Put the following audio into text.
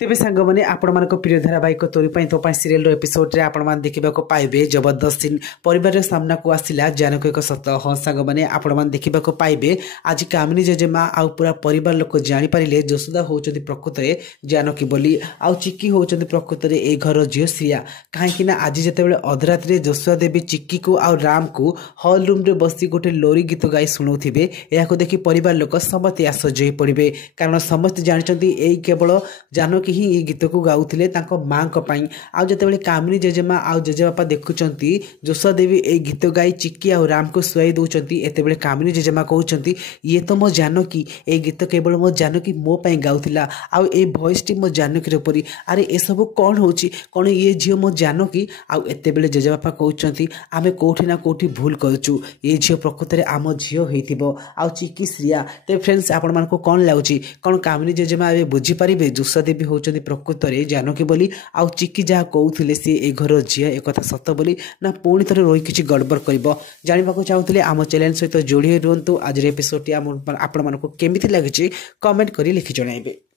तेबे सांगमाने आपण मानक प्रिय धारावाहिक तोरी तो सीरियल एपिसोड रे आपण मान देखिबा को पाइबे जबरदस्त सीन परिवार सामना को आसिला जानक एक सत हाँ सांगमाने आपण मान देखिबा को पाइबे आज कामिनी जेजेमा आउ पूरा परिवार लोक जानि पारिले जसोदा होचंदी प्रकृत रे जानकी बोली आउ चिक्की होचंदी प्रकृत रे ए घर झियो सिया काहेकि ना आज जेतेबेले अधरात्रि जसोदा देवी चिक्की को आउ राम को हॉल रूम रे बसी गोटे लोरी गीत गाई सुनाउथिबे याको देखि परिवार लोक समस्त आश्चर्य होई पड़िबे कारण समस्त जानिचंदी एई केवल जानकी ही ये गीत को गाउथिले तांको मां को पाई आउ जतेबेले कामिनी जेजेमा आउ जेजेबापा देखुचंती जोशा देवी ए गीत गाई चिक्की आउ राम को सुई दउचंती एतेबेले कामिनी जेजेमा कहउचंती ये तो मो जानकी ए गीत केवल मो जानकी मो पाई गाउथिला आउ ए वॉइस टी मो जानकी रपरी अरे ए सब कोन होची कोन ये झियो मो जानकी आउ एतेबेले जेजेबापा कहउचंती आमे कोठी ना कोठी भूल करचु ए झियो प्रकृत रे आम झियो हेतिबो आउ चिक्की श्रिया ते फ्रेंड्स आपण मान को कोन लाउची कोन कामिनी जेजेमा ए बुझी परिबे जोशा देवी होचंती प्रकृत रे जानकी बोली आउ चिक्की जहाँ कहूले सी ए घर झील एक सत बोली ना पुणी थोड़े रही किसी गड़बड़ कर जानवा चाहूले आम चैनल सहित जोड़ी रुहतु आज एपिसोड टी आपण मानक केमिति लगी कमेंट कर लिखि जणाइबे।